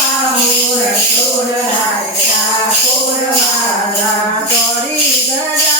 પૂર્ણ પૂર્ણ રાજા પૂર્ણ રાજા ગરી ગજા